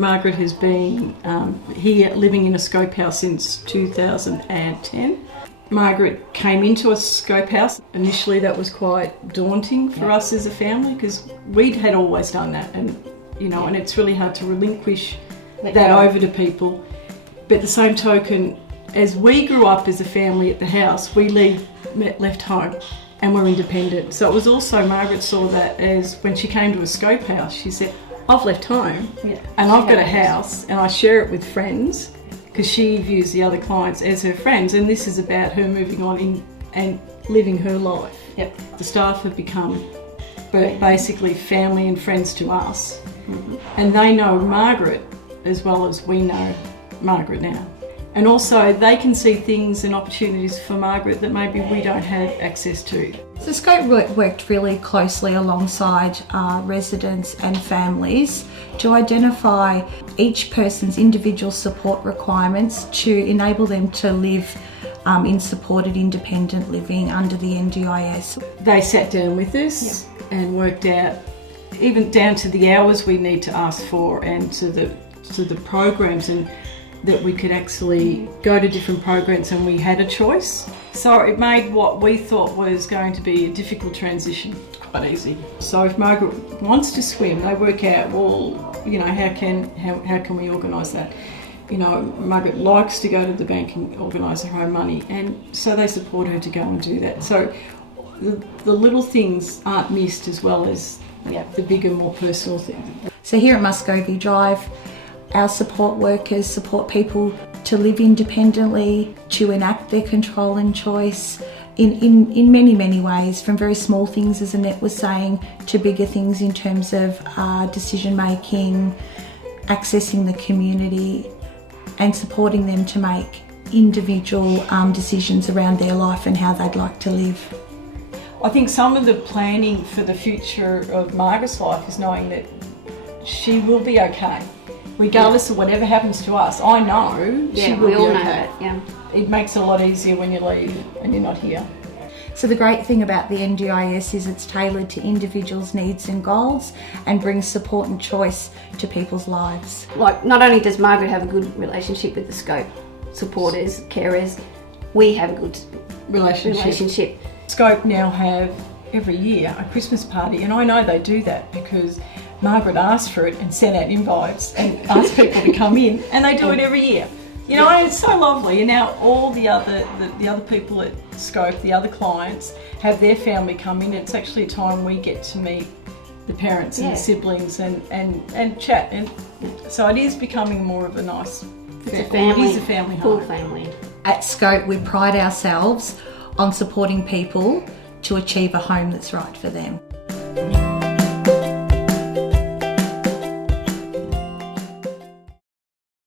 Margaret has been here living in a scope house since 2010. Margaret came into a scope house. Initially that was quite daunting for us as a family because we had always done that, and and it's really hard to relinquish that over to people. But at the same token, as we grew up as a family at the house, we left home and were independent. So it was also, Margaret saw that as when she came to a scope house, she said, I've left home and I've got a house and I share it with friends, because she views the other clients as her friends, and this is about her moving on and living her life. The staff have become basically family and friends to us, and they know Margaret as well as we know Margaret now. And also they can see things and opportunities for Margaret that maybe we don't have access to. So Scope worked really closely alongside residents and families to identify each person's individual support requirements to enable them to live in supported independent living under the NDIS. They sat down with us and worked out, even down to the hours we need to ask for and to the programs, and that we could actually go to different programs and we had a choice. So it made what we thought was going to be a difficult transition quite easy. So if Margaret wants to swim, they work out, well, how can we organise that? Margaret likes to go to the bank and organise her own money, and so they support her to go and do that. So the little things aren't missed as well as the bigger, more personal things. So here at Muscovy Drive, our support workers support people to live independently, to enact their control and choice in many, many ways, from very small things, as Annette was saying, to bigger things in terms of decision making, accessing the community, and supporting them to make individual decisions around their life and how they'd like to live. I think some of the planning for the future of Margaret's life is knowing that she will be okay. Regardless of whatever happens to us, I know she will be okay. It makes it a lot easier when you leave and you're not here. So the great thing about the NDIS is it's tailored to individuals' needs and goals and brings support and choice to people's lives. Like, not only does Margaret have a good relationship with the Scope supporters, carers, we have a good relationship. Scope now have every year a Christmas party, and I know they do that because Margaret asked for it and sent out invites and asked people to come in, and they do it every year. And it's so lovely. And now all the other people at Scope, the other clients, have their family come in. It's actually a time we get to meet the parents and the siblings and chat. And so it is becoming more of a nice family. It is a family home. Full family. At Scope, we pride ourselves on supporting people to achieve a home that's right for them.